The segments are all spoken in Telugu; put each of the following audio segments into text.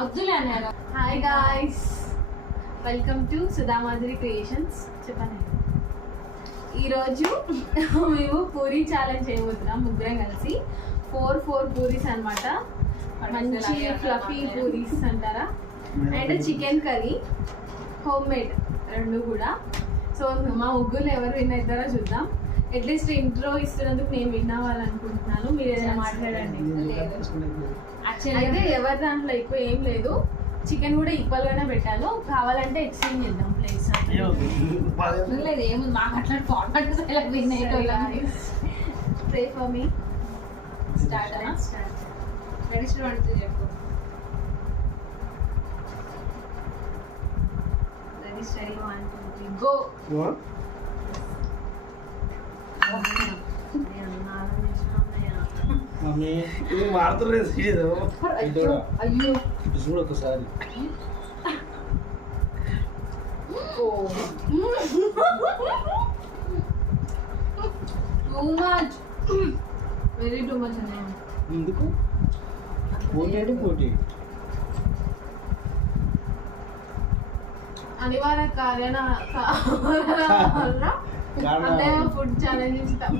వద్దులే అన్నారు. Hi guys, welcome to Sudhamadhuri creations. చెప్పండి. ఈరోజు మేము పూరి ఛాలెంజ్ చేయబోతున్నాం ముగ్గురం కలిసి. 4 పూరీస్ అనమాట. మంచి ఫ్లఫీ పూరీస్ అంటారా. And chicken curry home made రెండు కూడా. సో మా ముగ్గురు ఎవరు విన్ అవుతారో చూద్దాం. అట్లీస్ట్ ఇంట్రో ఇస్తున్నందుకు నేను విన్ అవ్వాలనుకుంటున్నాను. మీరు ఏదైనా మాట్లాడండి. అయితే ఎవరి దాంట్లో ఎక్కువ ఏం లేదు. చికెన్ కూడా ఈక్వల్ గానే పెట్టాను. కావాలంటే ఎక్స్చేంజ్ చేద్దాం ప్లేస్. లేదు ఏముంది, మాకు అట్లా ఫార్మాట్ విన్ అయ్యేటోళ్ళం. Pray for me. Start ready వండుతూ చెప్పు. Ready style 1 2 3 go. మమ్మీ ఇది మారుతలేదు. అయ్యో చూడు ఒకసారి. Too much, very too much అనే. ఎందుకు పోటీ అనివార్య కార్యాల అంటే ఫుడ్ ఛాలెంజ్ ఇస్తాము.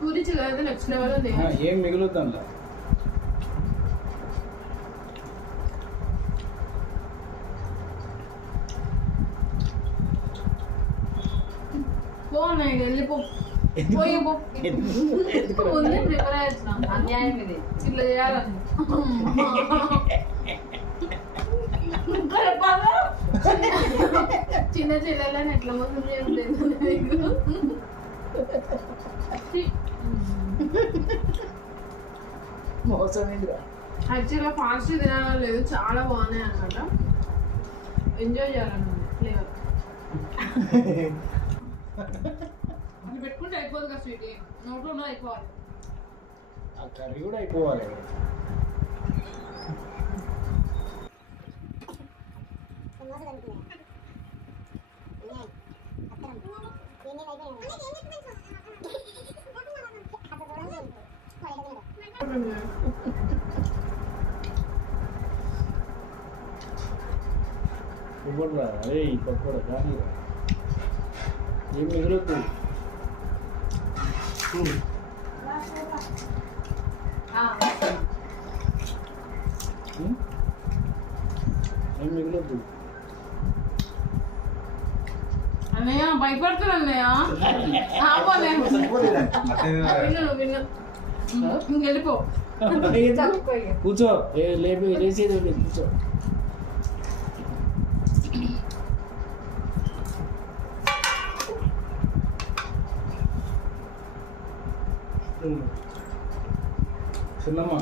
పూరి చికెన్ నెక్స్ట్ లెవెల్ ఉంది. ఏం మిగులుతుందా? పోనాయి వెళ్ళిపో. పోయి ముందే ప్రిపేర్ అయ్యాం. అన్యాయం ఇది. ఇట్లా చేయాలని చిన్న చెల్లెలని ఎట్లా మోసం చేయలేదు. యాక్చువల్గా ఫాస్ట్ తినాలని లేదు, చాలా బాగున్నాయి అనమాట. ఎంజాయ్ చేయాలన్నమాట ఫ్లేవర్. అది పెట్టుకుంటే అయిపోదు కదా స్వీట్, నోట్లో అయిపోవాలి. ఆ కర్రీ కూడా అయిపోవాలి. ఇవ్వరా అరే పక్కన కానీ ఏం మిగులుతుంది? ఏం మిగులుతుంది? అన్నయ్య భయపడుతున్నా అన్నయ్య. వెళ్ళిపో కూర్చో, లేచేది కూర్చో. చిన్నమ్మా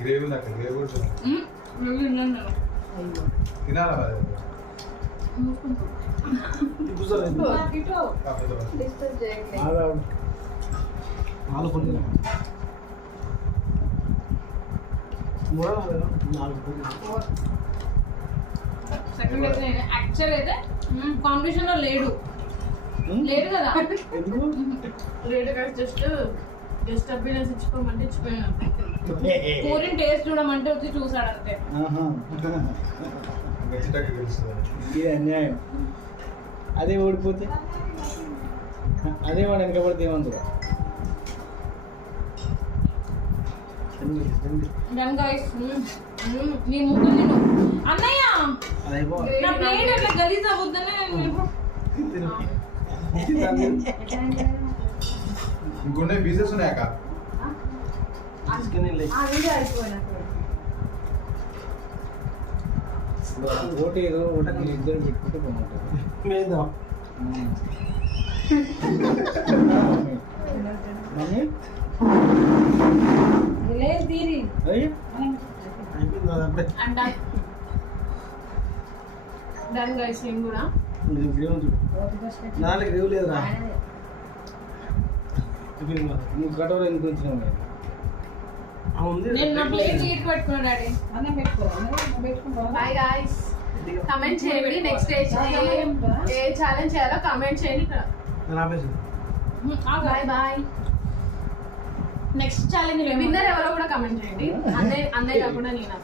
గ్రేవీ నాకు గ్రేవీ కూడా తినాలా యాక్చువల్ అయితే కాంపిటీషన్ లో లేడు కదా. లేడు కదా, జస్ట్ అపీరెన్స్ ఇచ్చిపోమంటే ఇచ్చిపోయాను. పూరిని టేస్ట్ చూడమంటే వచ్చి చూసాడు అంతే. ఇది అన్యాయం. అదే ఓడిపోతే అదే వాడు వెనకబడితే ఏమందుగా. నీ ముగ్గురు నేను అన్నయ్య నా ప్లేట్ అట్లా గలీజ్ అవ్వద్దనే. ఇంకొన్ని పీసెస్ ఉన్నాయా? ఓటు ఏదో ఒకటి ఇద్దరు పెట్టుకుంటే బాగుంటుంది. మమ్మీ లేదు తీరి అయ్యి అంట డన్ గైస్ నేను కూడా ఇది గ్రేవ్ చూడు. నాలుగు గ్రేవ్ లేదురా. ఇప్పుడు నువ్వు కటోర ఎందుకు వచ్చినావు మరి? ఆ ఉంది. నేను నా ప్లేట్ నీట్ పెట్టుకున్నాను డాడీ. అన్నం పెట్టుకో అన్నం పెట్టుకుంటా బాయ్ గాయ్స్ కమెంట్ చేయండి నెక్స్ట్ ఏ ఛాలెంజ్ చేయాలో కమెంట్ చేయండి ఇక్కడ ఆపేసి. Bye bye next challenge winner ఎవరో కూడా కమెంట్ చేయండి అన్నయ్య కాకుండా నేను